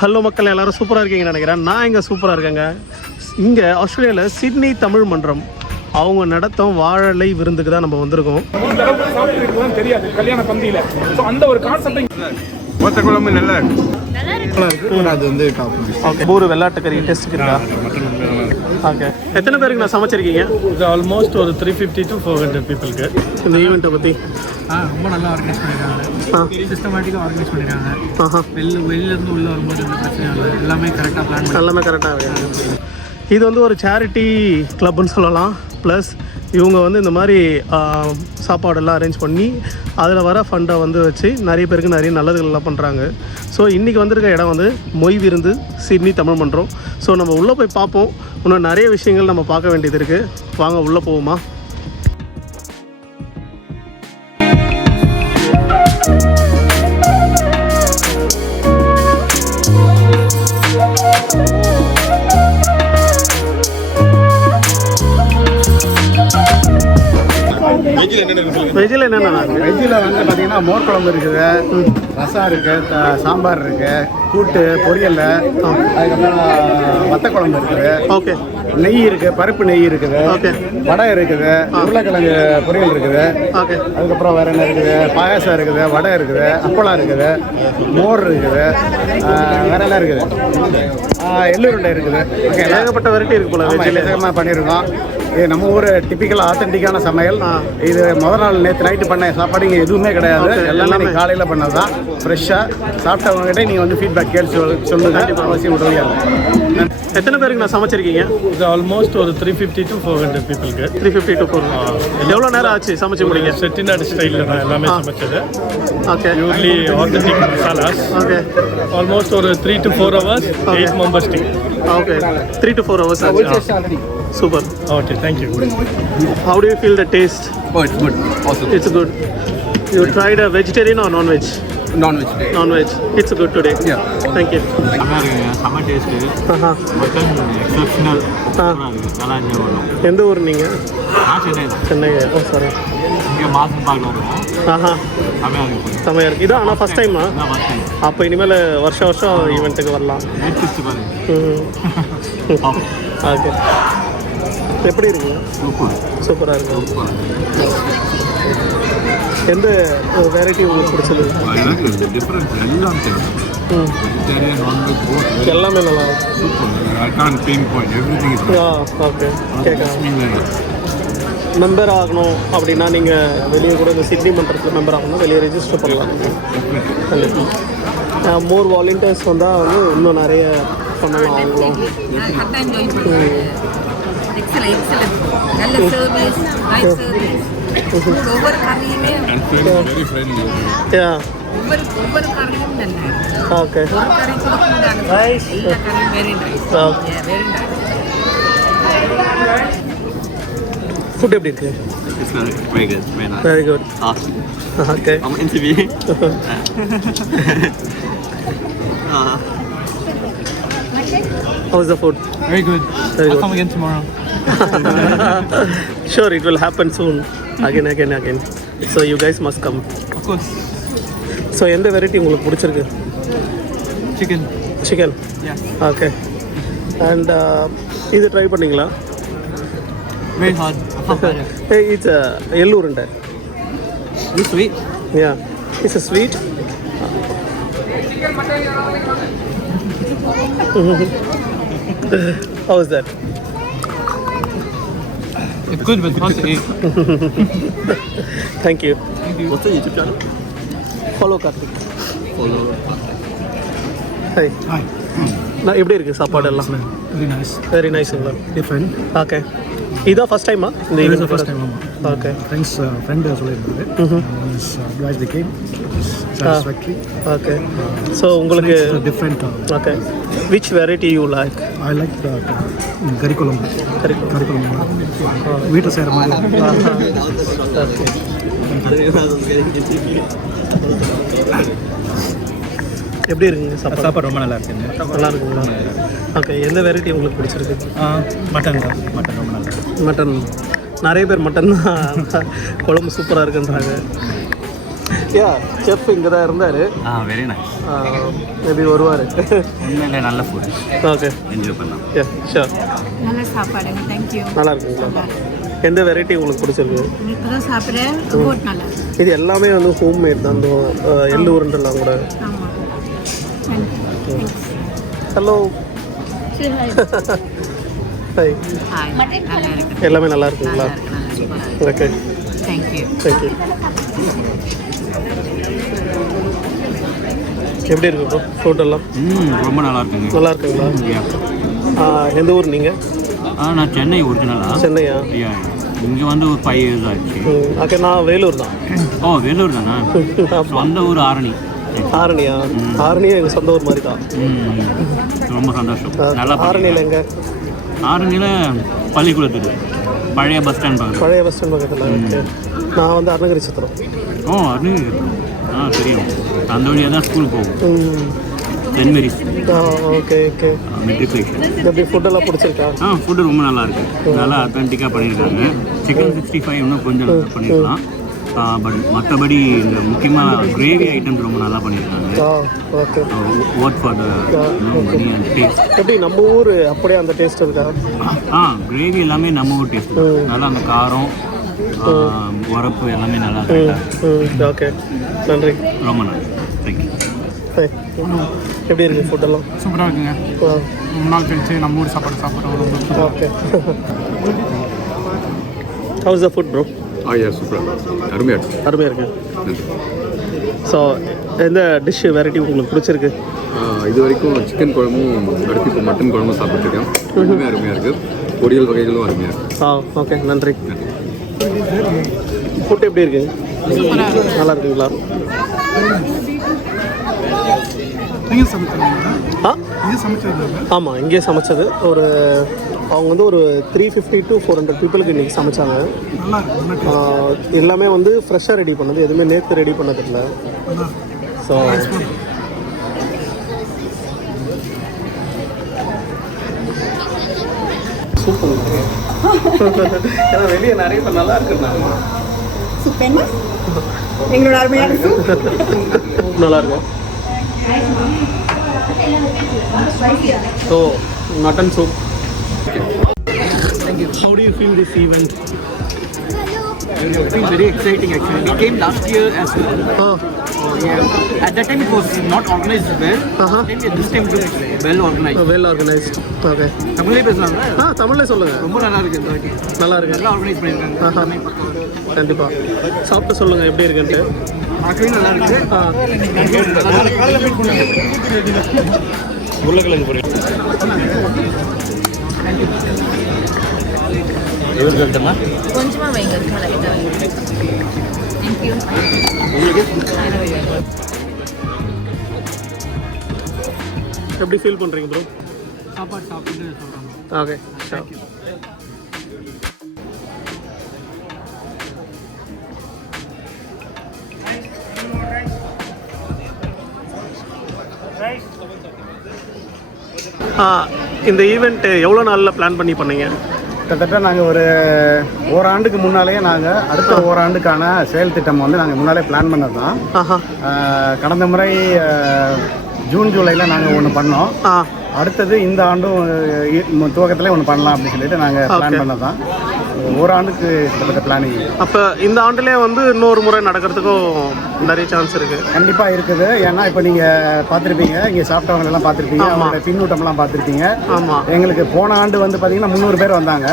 Hello மக்கள், எல்லோரும் சூப்பராக இருக்கீங்கன்னு நினைக்கிறேன். நான் இங்கே சூப்பராக இருக்கேங்க. இங்கே ஆஸ்திரேலியாவில் சிட்னி தமிழ் மன்றம் அவங்க நடத்தும் வாழலை விருந்துக்கு தான் நம்ம வந்திருக்கோம். தெரியாது கல்யாண பந்தியில் அந்த ஒரு கான்செப்ட் மொத்த குழம்பு நல்லா இருக்கு. அது வந்து ஓகே, ஒரு வெள்ளாட்டுக்கறி டேஸ்ட்டுக்கு இருக்கா? ஓகே, எத்தனை பேருக்கு நான் சமைச்சிருக்கீங்க? இது ஆல்மோஸ்ட் ஒரு 350 to 400 பீப்புளுக்கு. இந்த ஈவெண்ட்டை பற்றி ரொம்ப நல்லா ஆர்கனைஸ் பண்ணியிருக்காங்க, சிஸ்டமேட்டிக்காக ஆர்கனைஸ் பண்ணியிருக்காங்க. வெளியிலேருந்து உள்ளே வரும்போது எந்த பிரச்சனையும் இல்லை, எல்லாமே கரெக்டாக பிளான் எல்லாமே கரெக்டாக. இது வந்து ஒரு சேரிட்டி கிளப்னு சொல்லலாம். ப்ளஸ் இவங்க வந்து இந்த மாதிரி சாப்பாடெல்லாம் அரேஞ்ச் பண்ணி அதில் வர ஃபண்டை வந்து வச்சு நிறைய பேருக்கு நிறைய நல்லதுகள்லாம் பண்ணுறாங்க. ஸோ இன்றைக்கி வந்திருக்க இடம் வந்து மொய் விருந்து சிட்னி தமிழ் மன்றம். ஸோ நம்ம உள்ளே போய் பார்ப்போம். இன்னும் நிறைய விஷயங்கள் நம்ம பார்க்க வேண்டியது இருக்குது. வாங்க உள்ளே போவோமா? வெஜ்ஜில் என்னென்ன? வெஜ்ஜில் வந்து பார்த்தீங்கன்னா மோர் குழம்பு இருக்குது, ரசம் இருக்குது, சாம்பார் இருக்குது, கூட்டு, பொரியல், அதுக்கப்புறம் வத்த குழம்பு இருக்குது. ஓகே. நெய் இருக்குது, பருப்பு நெய் இருக்குது. ஓகே. வடை இருக்குது, உருளைக்கிழங்கு பொரியல் இருக்குது. ஓகே. அதுக்கப்புறம் வேறு என்ன இருக்குது? பாயாசம் இருக்குது, வடை இருக்குது, அப்பளம் இருக்குது, மோர் இருக்குது, வேற எல்லாம் இருக்குது, எள்ளுருண்டை இருக்குது. ஓகே, ஏகப்பட்ட வெரைட்டி இருக்குது போல. வெஜ்ஜில் ஏகமாக பண்ணியிருக்கோம். இது நம்ம ஊர் டிப்பிக்கல் ஆத்தென்டிக்கான சமையல். இது முதல் நாள் நேற்று நைட்டு பண்ண சாப்பாடு இங்கே எதுவுமே கிடையாது. எல்லாமே நீங்கள் காலையில் பண்ணது தான். ஃப்ரெஷ்ஷாக சாப்பிட்டவங்ககிட்ட நீங்கள் வந்து ஃபீட்பேக் கேட்டு சொல்லுங்க. அவசியம் உதவியாக. எத்தனை பேருக்கு நான் சமைச்சிருக்கீங்க? இது ஆல்மோஸ்ட் ஒரு 350 to 400 பீப்புளுக்கு. 350 to 400. எவ்வளோ நேரம் ஆச்சு சமைச்சு முடிங்க? செட்டிநாடு ஸ்டைலில் நான் எல்லாமே சமைச்சது. ஓகே. யூஸ்லி ஆத்தென்டிக் மசாலாஸ். ஓகே. ஆல்மோஸ்ட் ஒரு 3 to 4 hours, 8 members team. Okay, 3 to 4 hours. Super. Okay, thank you. How do you feel the taste? Oh, it's good. Awesome. It's good. You tried a vegetarian or non-veg? Non-veg. Non-veg. It's good today. Yeah. Thank you. செம்ம taste, mutton exceptional, நல்லா enjoy பண்ணுவோம். எந்த ஊர் நீங்கள்? சென்னை தான். சென்னை. ஓ sorry. இங்கே மாதம் பார்க்கலாம் இருக்கும். செம்மையாக இருக்கும். செம்மையாக இருக்குது. இதான் ஆனால் ஃபஸ்ட் டைமா? First time. அப்போ இனிமேல் வருஷம் வருஷம் ஈவெண்ட்டுக்கு வரலாம். நேற்று பாருங்க. ஓகே. எப்படி இருக்குங்க? சூப்பராக இருக்கும். எந்த வெரைட்டி உங்களுக்கு பிடிச்சது? எனக்கு டிஃப்ரெண்ட் எல்லாம் தெரியும். வெஜிடேரியன், நான்வெஜ் எல்லாமே நல்லா super. I can't pin point everything is okay. கேட்கலாம். மெம்பர் ஆகணும் அப்படின்னா நீங்கள் வெளியே கூட இந்த சிட்னி மன்றத்தில் மெம்பர் ஆகணும்னா வெளியே ரெஜிஸ்டர் பண்ணலாம். கண்டிப்பாக மோர் வாலண்டியர்ஸ் வந்தால் வந்து இன்னும் நிறைய பண்ணலாம். அவங்களும் ஓகே. ஃபுட் எப்படி இருக்கு? very good, very nice. Very good. Awesome. Okay. I'm interviewing. How is the food? Very good. Very I'll good. come again tomorrow. Sure, it will happen soon. Again. So you guys must come. Of course. So எந்த variety உங்களுக்கு பிடிச்சிருக்கு? Chicken. Chicken. Yeah. Okay. And இது try பண்ணீங்களா? Very hard. Hey, it's a எள்ளுருண்டை. You sweet? Yeah, it's a sweet. How is that? It's good, but hard to eat. Thank you. What's the YouTube channel? Follow Karthik. Follow. Hi. Hi. நான் எப்படி இருக்குது சாப்பாடு எல்லாம்? Very nice. Very நைஸுங்களா? Different. Okay. இதான் first டைமா இந்த This is the event? first time. Okay. Friend சொல்லியிருந்தாரு. Guys they came. Satisfactory. Okay. So உங்களுக்கு It's a different. Okay. Which variety you like? I like the கறி குழம்பு. கறி குழம்பு. வீட்டில் செய்கிற மாதிரி. எப்படி இருக்குங்க சாப்பாடு? சாப்பாடு ரொம்ப நல்லா இருக்குங்க. நல்லா இருக்குங்களா? ஓகே. எந்த வெரைட்டி உங்களுக்கு பிடிச்சிருக்கு? மட்டன் தான். மட்டன் ரொம்ப நல்லா இருக்கு. மட்டன். நிறைய பேர் மட்டன் தான் குழம்பு சூப்பராக இருக்குன்றாங்க. யா செஃப் இங்கே தான் இருந்தார். Very nice. மேபி வருவார். உண்மையிலே நல்ல ஃபுட். ஓகே, என்ஜாய் பண்ணலாம். Yeah sure. நல்ல சாப்பாடுங்க. தேங்க்யூ. நல்லா இருக்குங்களா? எந்த வெரைட்டி உங்களுக்கு பிடிச்சிருக்கு? இப்போ தான் சாப்பிட்றேன். போட் நல்லா. இது எல்லாமே வந்து ஹோம் மேட் தான். இந்த எள்ளு உருண்டெல்லாம் கூட. ஆமாம். ஹலோ. ஹாய். ஹாய். நல்லா இருக்கு. எல்லாமே நல்லா இருக்குங்களா? Okay, thank you. தேங்க்யூ. எப்படி இருக்கு ப்ரோ ஃபுட் எல்லாம்? ரொம்ப நல்லா இருக்குங்க. நல்லா இருக்குங்களா? எந்த ஊர் நீங்கள்? நான் சென்னை ஒரிஜினலா. சென்னையா? இங்கே வந்து ஒரு 5 years ஆச்சு. ஓகே, நான் வேலூர் தான். ஓ, வேலூர் தானா? சொந்த ஊர் ஆரணி. ஆரணியா? ஆரணியும் எங்கள் சொந்த ஊர் மாதிரி தான். ரொம்ப சந்தோஷம். நல்லா ஆரணியில் எங்கே? ஆரணியில் பள்ளிக்கூடத்துக்கு பழைய பஸ் ஸ்டாண்ட் பக்கத்தில். பழைய பஸ் ஸ்டாண்ட் பக்கத்தில். ஓகே, நான் வந்து அருணகிரி சத்திரம். ஓ, அருணகிரி. தெரியும். அந்த வழியாக தான் ஸ்கூல் போகும். Saint Mary's. Okay okay. Matriculation. எப்படி ஃபுட்டெல்லாம் பிடிச்சிருக்கா? ஃபுட்டு ரொம்ப நல்லா இருக்குது. நல்லா அத்தன்டிக்காக பண்ணியிருக்காங்க. சிக்கன் 65 இன்னும் கொஞ்சம் நல்லா பண்ணியிருக்கலாம். பட் மற்றபடி இந்த முக்கியமாக கிரேவி ஐட்டம்ஸ் ரொம்ப நல்லா பண்ணியிருக்காங்க. Okay. What for the money and taste. எப்படி நம்ம ஊர் அப்படியே அந்த டேஸ்ட் இருக்கா? கிரேவி எல்லாமே நம்ம ஊர் டேஸ்ட். நல்லா அந்த காரம், உரப்பு எல்லாமே நல்லா இருக்கு. ஓகே, நன்றி. ரொம்ப நன்றி. தேங்க்யூ. எப்படி இருக்கு ஃபுட்டெல்லாம்? சூப்பராக இருக்குங்க. ரொம்ப நாள் கழிச்சு நம்ம ஊர் சாப்பாடு சாப்பிட்றோம். Okay. House the food bro? சூப்பராக அருமையாக இருக்கு. அருமையாக இருக்கு. ஸோ எந்த டிஷ் வெரைட்டி உங்களுக்கு பிடிச்சிருக்கு? இது வரைக்கும் சிக்கன் குழம்பும் அடுத்து இப்போ மட்டன் குழம்பும் சாப்பிட்ருக்கேன். ரெண்டுமே அருமையாக இருக்குது. பொரியல் வகைகளும் அருமையாக இருக்குது. ஓகே, நன்றி. ஃபுட் எப்படி இருக்கு? நல்லா இருக்குங்களா? நீங்கள் சமைச்சீங்க? நீங்கள் சமைச்சது? ஆமாம், இங்கேயே சமைச்சது. ஒரு அவங்க வந்து ஒரு 350 to 400 பீப்புளுக்கு இன்றைக்கி சமைச்சாங்க. எல்லாமே வந்து ஃப்ரெஷ்ஷாக ரெடி பண்ணது, எதுவுமே நேற்று ரெடி பண்ணதில்லை. So super. ஏன்னா வெளியே நிறைய பேர் நல்லா இருக்குன்னாங்க. எங்களோட அருமையான சூப் நல்லா இருக்கும். So mutton soup. How do you feel this event? It's been very exciting actually. We came last year as well. Yeah. At that time it was not organized well. This time it was well organized. Well organized. Okay. தமிழ்லே பேசலாம்ல? தமிழ்ல சொல்லுங்க. ரொம்ப நல்லா இருக்கு இந்த வாட்டி. நல்லா இருக்கு. நல்லா ஆர்கனைஸ் பண்ணிருக்காங்க. கண்டிப்பா. சாப்பிட்டு சொல்லுங்க எப்படி இருக்குன்னு. பார்க்கவே நல்லா இருக்கு. உருளைக்கிழங்கு பொரியல். கொஞ்சமாக வைங்க. தேங்க்யூ. எப்படி ஃபீல் பண்ணுறீங்க ப்ரோ? சாப்பாடு சாப்பிட்டு சொல்கிறோம். Okay, sure. இந்த ஈவெண்ட் எவ்வளோ நாளில் பிளான் பண்ணீங்க? கிட்டத்தட்ட நாங்கள் ஒரு ஓராண்டுக்கு முன்னாலேயே நாங்கள் அடுத்த ஓராண்டுக்கான செயல் திட்டம் வந்து நாங்கள் முன்னாலே பிளான் பண்ணது தான். கடந்த முறை ஜூன் ஜூலையில் நாங்கள் ஒன்று பண்ணோம். அடுத்தது இந்த ஆண்டும் துவக்கத்தில் ஒன்று பண்ணலாம் அப்படின்னு சொல்லிட்டு நாங்கள் பிளான் பண்ணது தான். ஓராண்டுக்கு கிட்டத்தட்ட பிளானிங். அப்போ இந்த ஆண்டுலேயே வந்து இன்னொரு முறை நடக்கிறதுக்கும் நிறைய சான்ஸ் இருக்குது? கண்டிப்பாக இருக்குது. ஏன்னா இப்போ நீங்கள் பார்த்துருப்பீங்க, இங்கே சாப்பிட்டவங்களெல்லாம் பார்த்துருப்பீங்க, அவங்களோட பின்னூட்டம்லாம் பார்த்துருப்பீங்க. ஆமாம். எங்களுக்கு போன ஆண்டு வந்து பார்த்தீங்கன்னா 300 பேர் வந்தாங்க.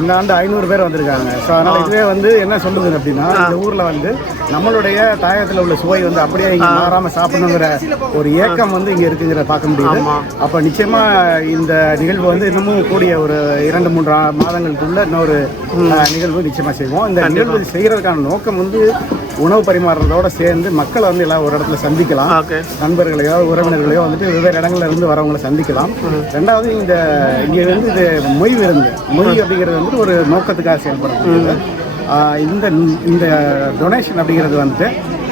இந்த ஆண்டு 500 பேர் வந்திருக்காங்க. ஸோ அதனால் இதுவே வந்து என்ன சொல்லுது அப்படின்னா, இந்த ஊரில் வந்து நம்மளுடைய தாயத்தில் உள்ள சுவை வந்து அப்படியே இங்கே மாறாமல் சாப்பிடணுங்கிற ஒரு ஏக்கம் வந்து இங்கே இருக்குங்கிற பார்க்க முடியுது. அப்போ நிச்சயமாக இந்த நிகழ்வு வந்து இன்னமும் கூடிய ஒரு 2-3 மாதங்களுக்குள்ள இன்னொரு நிகழ்வு நிச்சயமாக செய்வோம். இந்த நிகழ்வு செய்கிறதுக்கான நோக்கம் வந்து உணவு பரிமாறுறதோடு சேர்ந்து மக்களை வந்து எல்லாம் ஒரு இடத்துல சந்திக்கலாம். நண்பர்களையோ உறவினர்களையோ வந்துட்டு வெவ்வேறு இடங்கள்ல இருந்து வரவங்களை சந்திக்கலாம். ரெண்டாவது இங்கே வந்து இது மொய் விருந்து, மொய் அப்படிங்கிறது வந்துட்டு ஒரு நோக்கத்துக்காக செயல்படுறது. இந்த டொனேஷன் அப்படிங்கிறது வந்துட்டு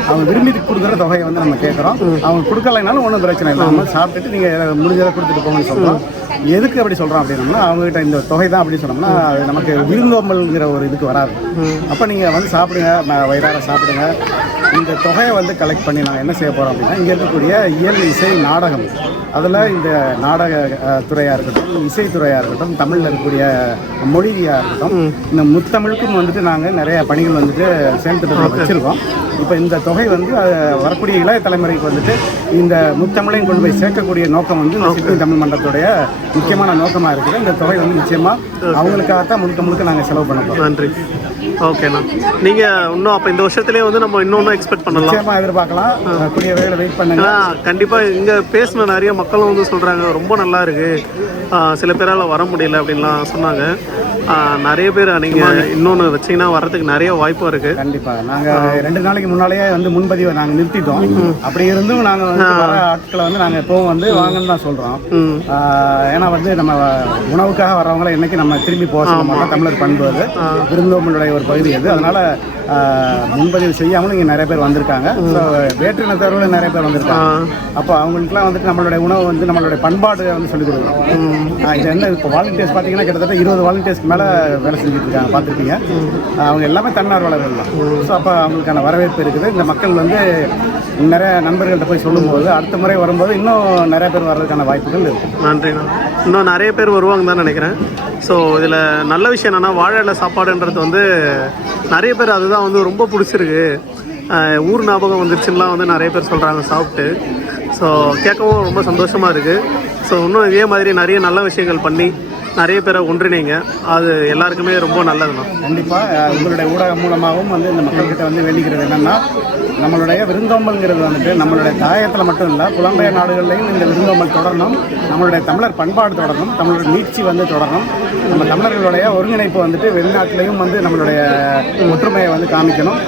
அவங்க விரும்பி கொடுக்குற தொகையை வந்து நம்ம கேட்குறோம். அவங்க கொடுக்கலைனாலும் ஒன்றும் பிரச்சனை இல்லை. நம்ம சாப்பிட்டுட்டு நீங்கள் முடிஞ்சதை கொடுத்துட்டு போங்கன்னு சொல்கிறோம். எதுக்கு அப்படி சொல்கிறோம் அப்படின்னோம்னா அவங்ககிட்ட இந்த தொகை தான் அப்படின்னு சொன்னோம்னா அது நமக்கு விருந்தோம்பல்ங்கிற ஒரு இதுக்கு வராது. அப்போ நீங்கள் வந்து சாப்பிடுங்க, வயிறார சாப்பிடுங்க. இந்த தொகையை வந்து கலெக்ட் பண்ணி நாங்கள் என்ன செய்ய போகிறோம் அப்படின்னா இங்கே இருக்கக்கூடிய இயல் இசை நாடகம், அதில் இந்த நாடக துறையாக இருக்கட்டும், இசைத்துறையாக இருக்கட்டும், தமிழில் இருக்கக்கூடிய மொழியாக இருக்கட்டும், இந்த முத்தமிழுக்கும் வந்துட்டு நாங்கள் நிறைய பணிகள் வந்துட்டு செயல்திட்டத்தில் வச்சுருக்கோம். இப்போ இந்த தொகை வந்து வரக்கூடிய இளைய தலைமுறைக்கு வந்துட்டு இந்த முத்தமிழையும் கொண்டு போய் சேர்க்கக்கூடிய நோக்கம் வந்து இந்த சிட்னி தமிழ் மன்றத்துடைய முக்கியமான நோக்கமாக இருக்குது. இந்த தொகை வந்து நிச்சயமாக அவங்களுக்காகத்தான் முழுக்க நாங்கள் செலவு பண்ண போகிறோம். நன்றி. ஓகேண்ணா, நீங்கள் இன்னும் அப்போ இந்த வருஷத்துலேயே வந்து நம்ம இன்னொன்று எக்ஸ்பெக்ட் பண்ணலாம், நிச்சயமாக எதிர்பார்க்கலாம். கூடிய வேலை வெயிட் பண்ணுங்க. கண்டிப்பாக இங்கே பேசின நிறைய மக்களும் வந்து சொல்கிறாங்க ரொம்ப நல்லா இருக்குது, சில பேரால் வர முடியல அப்படின்லாம் சொன்னாங்க. நிறைய பேர் நீங்கள் இன்னொன்று வச்சிங்கன்னா வர்றதுக்கு நிறைய வாய்ப்பு இருக்குது. கண்டிப்பாக நாங்கள் 2 நாளைக்கு முன்னாலேயே வந்து முன்பதிவை நாங்கள் நிறுத்திட்டோம். அப்படி இருந்தும் நாங்கள் வந்து வர ஆட்களை வந்து நாங்கள் எப்பவும் வந்து வாங்கன்னு தான் சொல்கிறோம். ஏன்னா வந்து நம்ம உணவுக்காக வர்றவங்கள என்னைக்கு நம்ம திரும்பி போக சொல்ல மாட்டோம். தமிழர் பண்பு அது, விருந்தோம்பலுடைய ஒரு பகுதி அது. அதனால் முன்பதிவு செய்யாமலும் இங்கே நிறைய பேர் வந்திருக்காங்க. ஸோ வேற்றினத்தவர்களும் நிறைய பேர் வந்திருக்காங்க. அப்போ அவங்களுக்குலாம் வந்துட்டு நம்மளுடைய உணவு வந்து நம்மளுடைய பண்பாடு வந்து சொல்லிக் கொடுக்குறோம். இது என்ன இப்போ வாலண்டியர்ஸ் பார்த்தீங்கன்னா கிட்டத்தட்ட 20 வாலண்டியர்ஸ்க்கு மேலே வேலை செஞ்சுட்டு இருக்காங்க, பார்த்துருப்பீங்க. அவங்க எல்லாமே தன்னார்வலர்கள் தான். ஸோ அப்போ அவங்களுக்கான வரவேற்பு இருக்குது. இந்த மக்கள் வந்து நிறைய நண்பர்கள்ட்ட போய் சொல்லும்போது அடுத்த முறை வரும்போது இன்னும் நிறைய பேர் வர்றதுக்கான வாய்ப்புகள் இருக்குது. நன்றிண்ணா. இன்னும் நிறைய பேர் வருவாங்க தான் நினைக்கிறேன். ஸோ இதில் நல்ல விஷயம் என்னென்னா வாழை இலை சாப்பாடுன்றது வந்து நிறைய பேர் அதுதான் வந்து ரொம்ப பிடிச்சிருக்கு, ஊர் ஞாபகம் வந்துருச்சுலாம் வந்து நிறைய பேர் சொல்கிறாங்க சாப்பிட்டு. ஸோ கேட்கவும் ரொம்ப சந்தோஷமாக இருக்குது. ஸோ இன்னும் இதே மாதிரி நிறைய நல்ல விஷயங்கள் பண்ணி நிறைய பேரை ஒன்றிணைங்க, அது எல்லாருக்குமே ரொம்ப நல்லதுதான். கண்டிப்பாக உங்களுடைய ஊடகம் மூலமாகவும் வந்து இந்த மக்கள்கிட்ட வந்து வேண்டிக்கிறது என்னென்னா நம்மளுடைய விருந்தோம்பல்ங்கிறது வந்துட்டு நம்மளுடைய தாயத்தில் மட்டும் இல்லை, புலம்பெயர் நாடுகள்லையும் இந்த விருந்தோம்பல் தொடரணும். நம்மளுடைய தமிழர் பண்பாடு தொடரணும், தமிழர் நீட்சி வந்து தொடரணும். நம்ம தமிழர்களுடைய ஒருங்கிணைப்பு வந்துட்டு வெளிநாட்டிலையும் வந்து நம்மளுடைய ஒற்றுமையை வந்து காமிக்கணும்.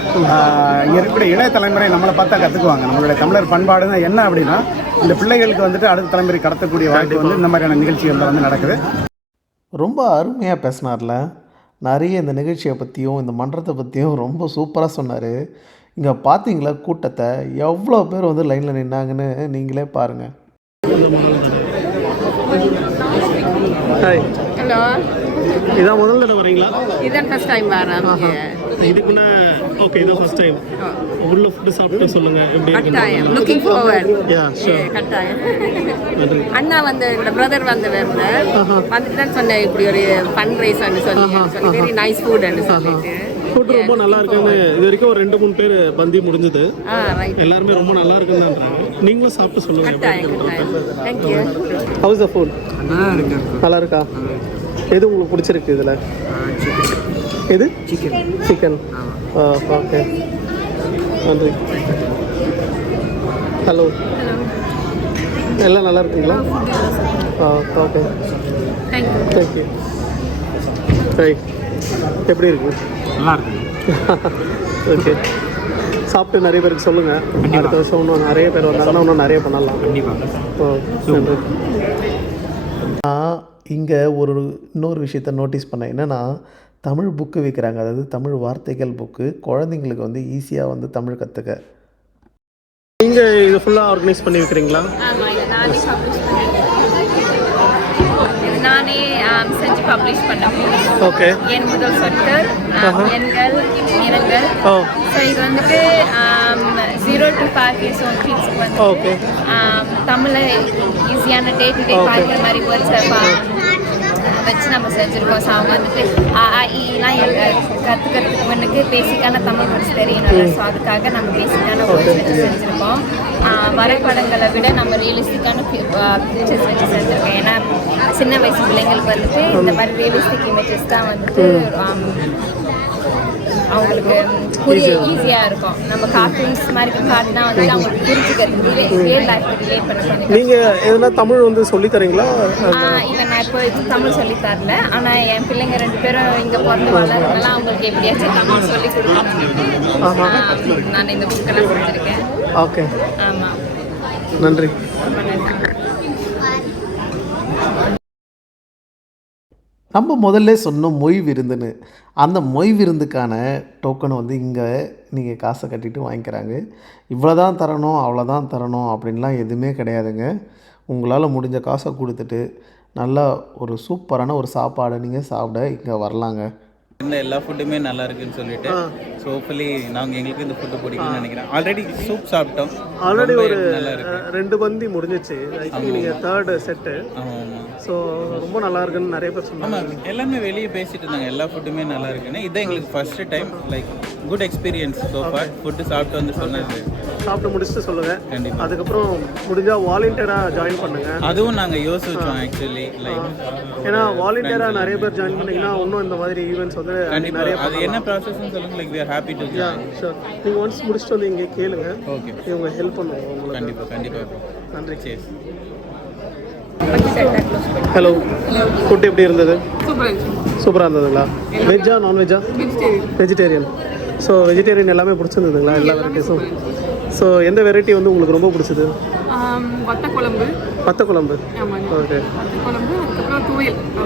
இங்கே இருக்கக்கூடிய இளைய தலைமுறை நம்மளை பார்த்தா கற்றுக்குவாங்க. நம்மளுடைய தமிழர் பண்பாடுன்னா என்ன அப்படின்னா இந்த பிள்ளைகளுக்கு வந்துட்டு அடுத்த தலைமுறை கடத்தக்கூடிய வாய்ப்பு வந்து இந்த மாதிரியான நிகழ்ச்சிகளில் வந்து நடக்குது. ரொம்ப அருமையாக பேசினார்ல. நிறைய இந்த நிகழ்ச்சியை பற்றியும் இந்த மன்றத்தை பற்றியும் ரொம்ப சூப்பராக சொன்னார். இங்கே பார்த்தீங்களா கூட்டத்தை, எவ்வளோ பேர் வந்து லைனில் நின்னாங்கன்னு நீங்களே பாருங்கள். ஹாய். ஹலோ. இதான் முதல் தடவை வரீங்களா? இதான் ஃபர்ஸ்ட் டைம் வரேன். இதுக்குன்னா ஓகே, இதான் ஃபர்ஸ்ட் டைம். உள்ள ஃபுட்டு சாப்பிட்டு சொல்லுங்கள் எப்படி கட்டாயம். Looking forward. Yeah sure. கட்டாயம். அண்ணா வந்து என்னோட பிரதர் வந்து வந்துட்டு தான் சொன்னேன் இப்படி ஒரு ஃபன் ரைஸ்ன்னு சொல்லி வெரி நைஸ் ஃபுட்ன்னு சொல்லிட்டு. ஃபுட் ரொம்ப நல்லா இருக்குன்னு இது வரைக்கும் ஒரு 2-3 பேர் பந்தி முடிஞ்சது. எல்லாருமே ரொம்ப நல்லா இருக்குன்னு நீங்களும் சாப்பிட்டு சொல்லுங்க. தேங்க்யூ. House the food? நல்லா இருக்கா? எது உங்களுக்கு பிடிச்சிருக்கு இதில்? எது? சிக்கன். ஓகே, நன்றி. ஹலோ, எல்லாம் நல்லா இருக்குங்களா? Okay, thank you. ரைட், எப்படி இருக்கு? நல்லா இருக்கு. ஓகே, சாப்பிட்டு நிறைய பேருக்கு சொல்லுங்கள். அடுத்த வருஷம் இன்னும் நிறைய பேர் வந்தாங்கன்னா இன்னும் நிறைய பண்ணலாம். கண்டிப்பாக. நான் இங்கே இன்னொரு விஷயத்த நோட்டீஸ் பண்ணேன். என்னென்னா தமிழ் புக்கு விற்கிறாங்க, அதாவது தமிழ் வார்த்தைகள் புக்கு. குழந்தைங்களுக்கு வந்து ஈஸியாக வந்து தமிழ் கற்றுக்க. நீங்கள் இது ஃபுல்லாக ஆர்கனைஸ் பண்ணி வைக்கிறீங்களா? நானே செஞ்சு பப்ளிஷ் பண்ண போகிறேன். ஓகே. என் முதல் சொற்கள், எண்கள், நிறங்கள். ஸோ இது வந்துட்டு 0 to 5 years old கிட்ஸ்க்கு வந்து ஓகே தமிழை ஈஸியான டே டு டே பார்க்குற மாதிரி வேர்ட்ஸை வச்சு நம்ம செஞ்சுருக்கோம். ஸோ அவங்க வந்துட்டு ஆஇலாம் கற்றுக்கிறதுக்கு முன்னுக்கு பேசிக்கான தமிழ் வேர்ட்ஸ் தெரியணும்ல. ஸோ அதுக்காக நம்ம பேசிக்கான வேர்ட்ஸ் வச்சு செஞ்சுருக்கோம். வரைபடங்களை விட நம்ம ரியலிஸ்டிக்கான பிக்சர்ஸ் வச்சு செஞ்சுருக்கோம். ஏன்னா சின்ன வயசு பிள்ளைங்களுக்கு வந்துட்டு இந்த மாதிரி ரியலிஸ்டிக் இமேஜஸ் தான் வந்துட்டு அவங்களுக்கு புரிய ஈஸியாக இருக்கும். நம்ம கார்ட்டூன்ஸ் மாதிரி காட்டினா வந்து அவங்களுக்கு புரிஞ்சுக்கிறது ரியல் லைஃப் ரிலேட் பண்ண. நீங்கள் எதுனா தமிழ் வந்து சொல்லித் தரீங்களா? இல்லை, நான் இப்போ தமிழ் சொல்லித் தரல. ஆனால் என் பிள்ளைங்க 2 பேரும் இங்கே பிறந்து வளர்றதுனால அவங்களுக்கு எப்படியாச்சும் தமிழ் சொல்லிக் கொடுக்கணும். நான் இந்த புக்கெல்லாம் கொடுத்துருக்கேன். ஓகே, ஆமாம், நன்றி. ரொம்ப நன்றி. நம்ம முதல்ல சொன்னோம் மொய் விருந்துன்னு. அந்த மொய் விருந்துக்கான டோக்கனை வந்து இங்கே நீங்கள் காசை கட்டிட்டு வாங்கிக்கிறாங்க. இவ்வளோ தான் தரணும், அவ்வளோதான் தரணும் அப்படின்லாம் எதுவுமே கிடையாதுங்க. உங்களால் முடிஞ்ச காசை கொடுத்துட்டு நல்லா ஒரு சூப்பரான ஒரு சாப்பாடை நீங்கள் சாப்பிட இங்கே வரலாங்க. இந்த எல்லா ஃபுட்டுமே நல்லா இருக்குன்னு சொல்லிட்டு ஸோ ஹோப்ஃபுல்லி நாங்கள் எங்களுக்கு இந்த ஃபுட்டு பிடிக்கும்னு நினைக்கிறேன். ஆல்ரெடி சூப் சாப்பிட்டோம், ஆல்ரெடி ஒரு நல்லா இருக்கு. 2 பந்தி முடிஞ்சிச்சு. நீங்கள் 3rd செட்டு. ஆமாம், ஸோ ரொம்ப நல்லா இருக்குன்னு நிறைய பேர் சொன்னாங்க. ஆமாம், எல்லாமே வெளியே பேசிட்டு இருந்தாங்க எல்லா ஃபுட்டுமே நல்லா இருக்குன்னு. இதான் எங்களுக்கு first time like good experience so for. Food சாப்பிட்டு வந்து சொன்னது சாப்பிட்டு முடிச்சுட்டு சொல்லுங்கள். கண்டிப்பாக. அதுக்கப்புறம் முடிஞ்சால் வாலண்டியராக ஜாயின் பண்ணுங்கள். அதுவும் நாங்கள் யோசிச்சோம் ஆக்சுவலி லைக், ஏன்னா வாலண்டியராக நிறைய பேர் ஜாயின் பண்ணிங்கன்னா இன்னும் இந்த மாதிரி ஈவெண்ட்ஸ் வந்து நிறைய அது என்ன ப்ராசஸ்ன்னு சொல்லுங்க. Like we are happy to join. Sure. நீங்கள் ஒன்ஸ் முடிச்சுட்டு வந்து இங்கே கேளுங்க. ஓகே, இவங்க ஹெல்ப் பண்ணுவோம் உங்களுக்கு. கண்டிப்பாக. நன்றி. சேஸ். ஹலோ, ஃபுட் எப்படி இருந்தது? சூப்பராக இருந்ததுங்களா? வெஜ்ஜா நான்வெஜ்ஜா? வெஜிடேரியன். ஸோ வெஜிடேரியன் எல்லாமே பிடிச்சிருந்ததுங்களா? எல்லா வெரைட்டிஸும். ஸோ எந்த வெரைட்டி வந்து உங்களுக்கு ரொம்ப பிடிச்சது? வத்த குழம்பு. ஓகே.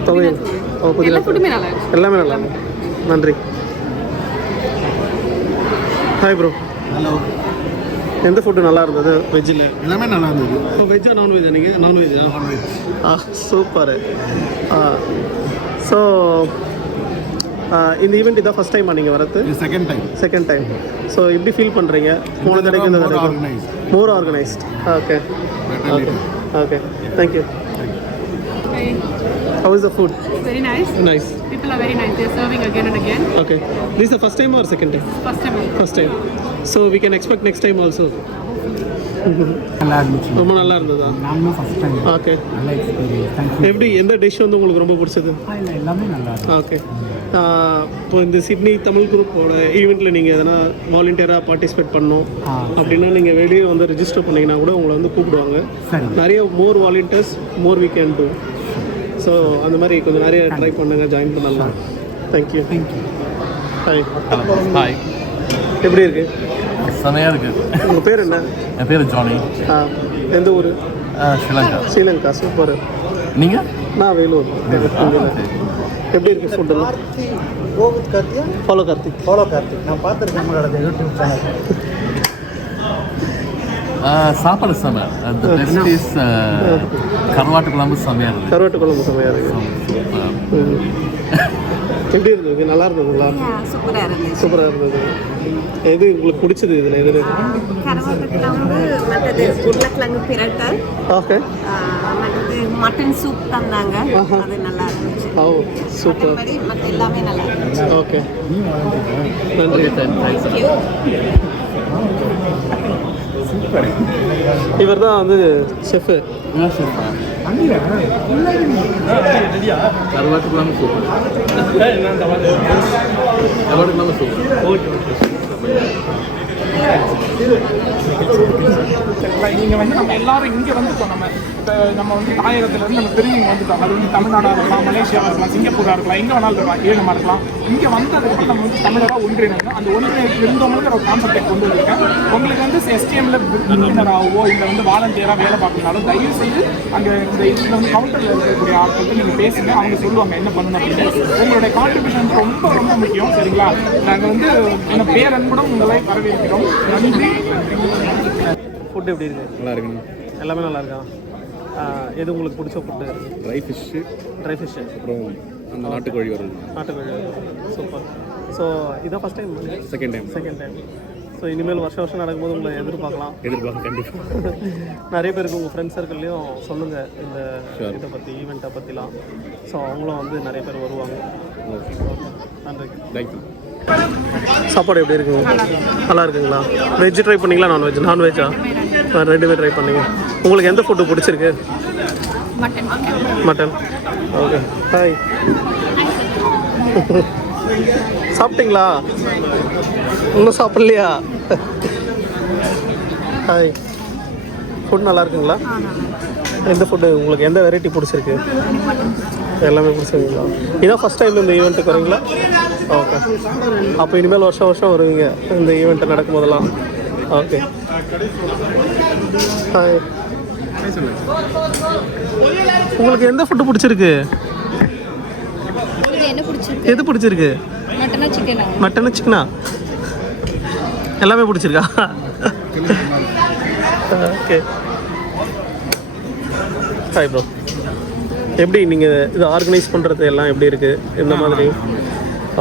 துவையல். ஓ, புதினா. எல்லாமே நல்லா இருக்கு. நன்றி. Hi bro. ஹலோ. எந்த ஃபுட்டு நல்லா இருந்தது வெஜ்ஜில்? எல்லாமே நல்லா இருந்தது. வெஜ்ஜா நான்வெஜ்ஜா? நீங்கள் நான்வெஜ்ஜா? சூப்பர். ஸோ இந்த ஈவெண்ட் இதான் ஃபஸ்ட் டைமா நீங்கள் வரது? Second time. ஸோ எப்படி ஃபீல் பண்ணுறீங்க? போன தடவைக்கு இந்த தடவை more organised. Okay okay, thank you. How is the food? Very nice. Nice. People are very nice. They are serving again and again. Okay. This is the first time or second time? First time. So we can expect next time also. ரொம்ப நல்லா இருந்ததா? Okay. எப்படி எந்த dish வந்து உங்களுக்கு ரொம்ப பிடிச்சது? எல்லாமே நல்லா இருக்கு. ஓகே. இப்போ இந்த சிட்னி தமிழ் குரூப்போட ஈவெண்ட்டில் நீங்கள் எதனா வாலண்டியராக பார்ட்டிசிபேட் பண்ணணும் அப்படின்னா நீங்கள் வெளியே வந்து ரிஜிஸ்டர் பண்ணிங்கன்னா கூட உங்களை வந்து கூப்பிடுவாங்க. நிறைய more volunteers more we can do. So அந்த மாதிரி கொஞ்சம் நிறைய ட்ரை பண்ணுங்கள், ஜாயின் பண்ணலாம். தேங்க்யூ. ஹாய். ஹாய். எப்படி இருக்கு? செமையாக இருக்குது. உங்கள் பேர் என்ன? என் பேர் ஜானி. எந்த ஊர்? ஸ்ரீலங்கா. சூப்பர். நீங்கள்? நான் வேலூர். எப்படி இருக்குது ஃபுட்டெல்லாம்? ஃபாலோ கார்த்திக். நான் பார்த்துருக்கேன் நம்மளோட யூடியூப் சேனல். சாப்பாடு செமை. கருவாட்டு குழம்பு செமையாக இருக்குது. எப்படி இருந்தது? நல்லா இருந்ததுங்களா? சூப்பராக இருந்தது. எது உங்களுக்கு பிடிச்சது இதில்? எது? கருவாட்டு குழம்பு, மற்றது உருளைக்கிழங்கு பிரட்டல், ஓகே, மற்றது மட்டன் சூப் தந்தாங்க, அது நல்லா இருந்துச்சு. ஓ சூப்பர். மற்ற எல்லாமே நல்லா இருந்துச்சு. ஓகே, நன்றி. தேங்க்யூ. இவர் தான் வந்து ஷெஃபு. கருவாட்டு குழம்பு சூப்பர். கருவாட்டு குழம்பு சூப்பர். நீங்கள் வந்து நம்ம எல்லாரும் இங்கே வந்துட்டோம். நம்ம வந்து தாயகத்துலேருந்து நம்ம திரும்பி வந்துட்டோம். அது வந்து தமிழ்நாடாக இருக்கலாம், மலேசியாவாக இருக்கலாம், சிங்கப்பூராக இருக்கலாம், எங்கே வேணாலும் இருக்கலாம், ஏழமாக இருக்கலாம். இங்கே வந்ததுக்கு நம்ம வந்து தமிழராக ஒன்றிணைங்க. அந்த ஒன்றிணைக்கு இருந்தவங்களுக்கு ஒரு கான்செப்டை கொண்டு வந்திருக்கேன். உங்களுக்கு வந்து எஸ்டிஎம்ல உறுப்பினராகவோ இல்லை வந்து வாலண்டியராக வேலை பார்க்கணுனாலும் தயவு செய்து அங்கே இந்த இதில் வந்து கவுண்டரில் இருக்கக்கூடிய ஆட்களுக்கு நீங்கள் பேசுங்க. அவங்க சொல்லுவாங்க என்ன பண்ணணும் அப்படின்னு. உங்களுடைய கான்ட்ரிபியூஷன் ரொம்ப ரொம்ப முக்கியம். சரிங்களா? நாங்கள் வந்து என்ன பேரன்புடன் உங்களை வரவேற்கிறோம். நன்றி. ஃபுட் எப்படி இருக்குது? நல்லா இருக்குங்க. எல்லாமே நல்லா இருக்கா? எது உங்களுக்கு பிடிச்ச ஃபுட்டு? Try fish. அப்புறம் அந்த நாட்டுக்கோழி வருது. நாட்டுக்கோழி. சூப்பர். ஸோ இதான் first time? Second time. So இனிமேல் வருஷம் நடக்கும்போது உங்களை எதிர்பார்க்கலாம். கண்டிப்பாக. நிறைய பேருக்கு உங்கள் ஃப்ரெண்ட்ஸ் சர்க்கிள்லேயும் சொல்லுங்கள் இந்த இதை பற்றி, ஈவெண்ட்டை பற்றிலாம். ஸோ அவங்களும் வந்து நிறைய பேர் வருவாங்க. நன்றி. தேங்க்யூ. சாப்பாடு எப்படி இருக்குங்க? நல்லா இருக்குங்களா? வெஜ் ட்ரை பண்ணிங்களா? நான்வெஜ்ஜா? ரெண்டு பேர் ட்ரை பண்ணிங்க. உங்களுக்கு எந்த ஃபுட்டு பிடிச்சிருக்கு? மட்டன். ஓகே. ஹாய். சாப்பிட்டீங்களா? இன்னும் சாப்பிட்லையா? ஹாய். ஃபுட் நல்லா இருக்குங்களா? எந்த ஃபுட்டு உங்களுக்கு எந்த வெரைட்டி பிடிச்சிருக்கு? எல்லாமே பிடிச்சிருக்குங்களா? இதான் ஃபஸ்ட் டைம் இந்த ஈவெண்ட்டுக்கு வரீங்களா? ஓகே. அப்போ இனிமேல் வருஷம் வருவீங்க இந்த ஈவெண்ட்டு நடக்கும் போதெல்லாம். ஓகே. ஹாய். உங்களுக்கு எந்த ஃபுட்டு பிடிச்சிருக்கு? எது பிடிச்சிருக்கு? மட்டனா சிக்கனா? எல்லாமே பிடிச்சிருக்கா? ஓகே. Hi bro. எப்படி நீங்கள் இது ஆர்கனைஸ் பண்ணுறது எல்லாம் எப்படி இருக்குது இந்த மாதிரி?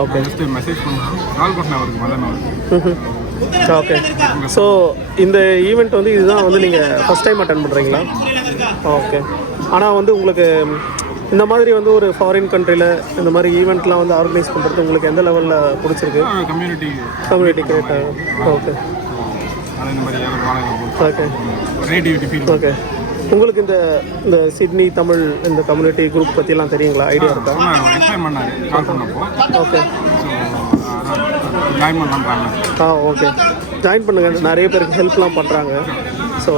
ஓகே மெசேஜ் பண்ணுறோம், கால் பண்ண அவருக்கு மதன் ஓகே. ஸோ இந்த ஈவெண்ட் வந்து இதுதான் வந்து நீங்கள் ஃபஸ்ட் டைம் அட்டன் பண்ணுறீங்களா? ஓகே. ஆனால் வந்து உங்களுக்கு இந்த மாதிரி வந்து ஒரு ஃபாரின் கண்ட்ரியில் இந்த மாதிரி ஈவெண்ட்லாம் வந்து ஆர்கனைஸ் பண்ணுறது உங்களுக்கு எந்த லெவலில் பிடிச்சிருக்கு? கம்யூனிட்டி கிரியேட் ஆகும். Okay okay okay. உங்களுக்கு இந்த சிட்னி தமிழ் இந்த கம்யூனிட்டி குரூப் பற்றிலாம் தெரியுங்களா? ஐடியா இருக்கா? Okay okay. ஜாயின் பண்ணுங்கள், நிறைய பேருக்கு ஹெல்ப்லாம் பண்ணுறாங்க. ஸோ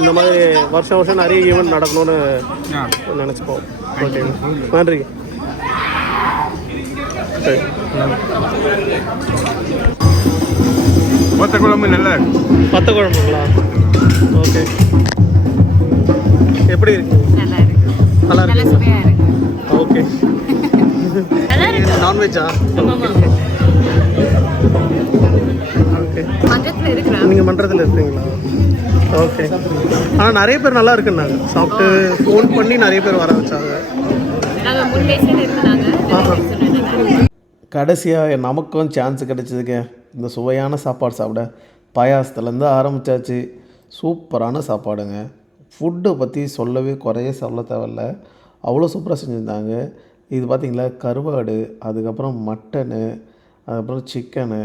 இந்த மாதிரி வருஷம் வருஷம் நிறைய ஈவெண்ட் நடக்கணும்னு நினச்சிப்போம். ஓகே நன்றி. சரி வத்த குழம்பு நல்லா இருக்கு. வத்த குழம்புங்களா? ஓகே. எப்படி இருக்கு? நல்லா இருக்கு. ஓகே. நான்வெஜ்ஜா? ஓகே. நீங்கள் மன்றத்தில் இருக்கீங்களா? ஓகே. ஆனால் நிறைய பேர் நல்லா இருக்குன்னாங்க, சாப்பிட்டு ஃபோன் பண்ணி நிறைய பேர் வர வச்சாங்க. கடைசியாக நமக்கும் சான்ஸ் கிடச்சிதுங்க இந்த சுவையான சாப்பாடு சாப்பிட. பாயாசத்துலேருந்து ஆரம்பித்தாச்சு. சூப்பரான சாப்பாடுங்க. ஃபுட்டை பற்றி சொல்லவே குறைய சொல்ல தேவையில்ல, அவ்வளோ சூப்பராக செஞ்சுருந்தாங்க. இது பார்த்திங்களா, கருவாடு, அதுக்கப்புறம் மட்டனு, அதுக்கப்புறம் சிக்கனு,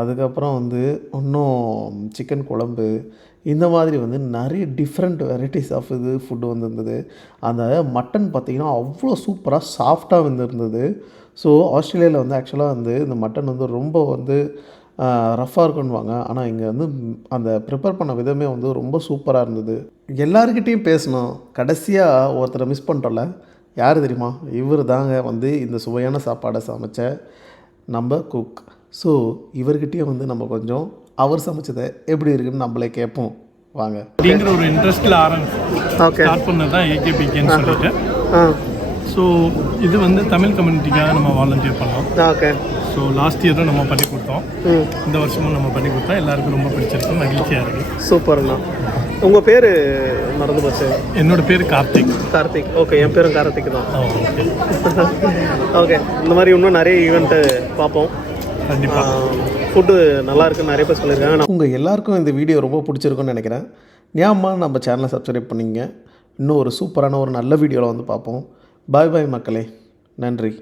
அதுக்கப்புறம் வந்து இன்னும் சிக்கன் குழம்பு, இந்த மாதிரி வந்து நிறைய டிஃப்ரெண்ட் வெரைட்டிஸ் ஆஃப் இது ஃபுட்டு வந்துருந்தது. அந்த மட்டன் பார்த்திங்கன்னா அவ்வளோ சூப்பராக சாஃப்டாக வந்துருந்தது. ஸோ ஆஸ்திரேலியாவில் வந்து ஆக்சுவலாக வந்து இந்த மட்டன் வந்து ரொம்ப வந்து ரஃப்பாக இருக்குன்னுவாங்க. ஆனால் இங்கே வந்து அந்த ப்ரிப்பேர் பண்ண விதமே வந்து ரொம்ப சூப்பராக இருந்தது. எல்லாருக்கிட்டேயும் பேசணும், கடைசியாக ஒருத்தரை மிஸ் பண்ணிட்டோம்ல, யார் தெரியுமா? இவர் தாங்க வந்து இந்த சுவையான சாப்பாடை சமைச்ச நம்ம குக். ஸோ இவர்கிட்டயே வந்து நம்ம கொஞ்சம் அவர் சமைச்சதை எப்படி இருக்குன்னு நம்மளே கேட்போம் வாங்க. அப்படிங்கிற ஒரு இன்ட்ரெஸ்ட்டில் ஸ்டார்ட் பண்ணது தான் ஏகேபிகேன்னு சொல்லிட்டு. ஸோ இது வந்து தமிழ் கம்யூனிட்டிக்காக நம்ம வாலண்டியர் பண்ணோம். ஓகே. ஸோ லாஸ்ட் இயரும் நம்ம பண்ணி கொடுத்தோம், இந்த வருஷமும் நம்ம பண்ணி கொடுத்தோம். எல்லாருக்கும் ரொம்ப பிடிச்சிருக்கு, மகிழ்ச்சியாக இருக்குது. சூப்பர்ண்ணா. உங்கள் பேர் மறந்து போச்சு. என்னோட பேர் கார்த்திக். கார்த்திக். ஓகே. என் பேரும் கார்த்திக் தான். Okay okay. இந்த மாதிரி இன்னும் நிறைய ஈவெண்ட்டு பார்ப்போம் கண்டிப்பாக. ஃபுட்டு நல்லா இருக்குன்னு நிறைய பேர் சொல்லியிருக்காங்க. உங்கள் எல்லாருக்கும் இந்த வீடியோ ரொம்ப பிடிச்சிருக்குன்னு நினைக்கிறேன். ஞாபகமாக நம்ம சேனலை சப்ஸ்கிரைப் பண்ணிங்க. இன்னும் ஒரு சூப்பரான ஒரு நல்ல வீடியோவில் வந்து பார்ப்போம். பாய் பாய் மக்களே, நன்றி.